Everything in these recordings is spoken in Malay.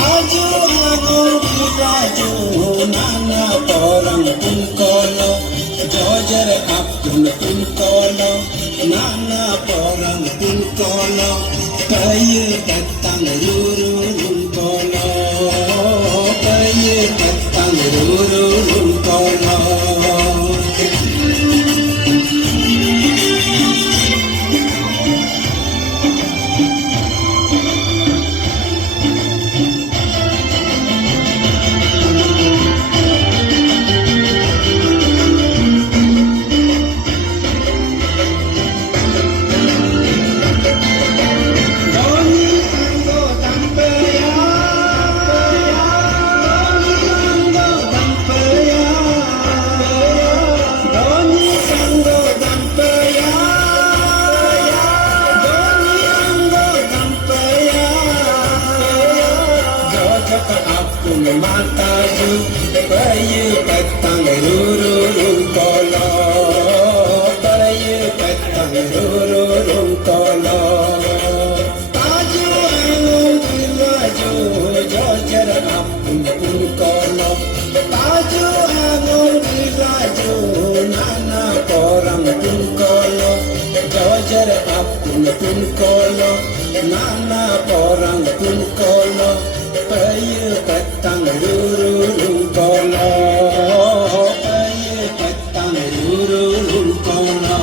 Taju agung diraju nana porang pungkolo Jojer Abdul pungkolo nana porang pungkolo Kayu datang ruru rungkolo Kayu datang ruru rungkolo Mataju bayu petang ruru rungkolo bayu petang ruru rungkolo Taju agung diraju jojer Abdul pungkolo Taju agung diraju nana porang pungkolo jojer Abdul pungkolo nana porang pungkolo Bayu petang ruru rungkolo Bayu petang ruru rungkolo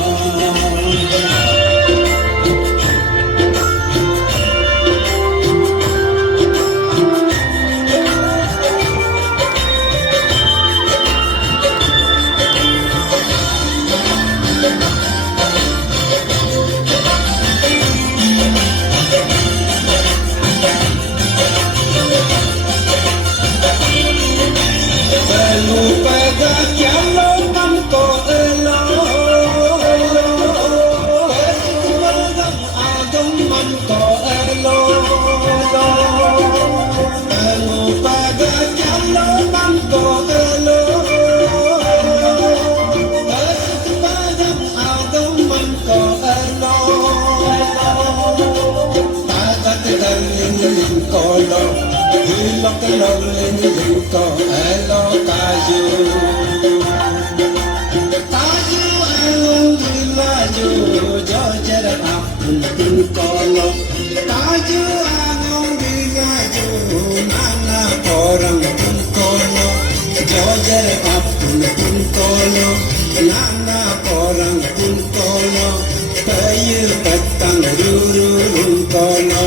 Hilok kelong lindung ko elo taju Taju agung diraju jojer Abdul pungkolo Taju agung diraju nana porang pungkolo jojer Abdul pungkolo nana porang pungkolo Bayu petang ruru rungkolo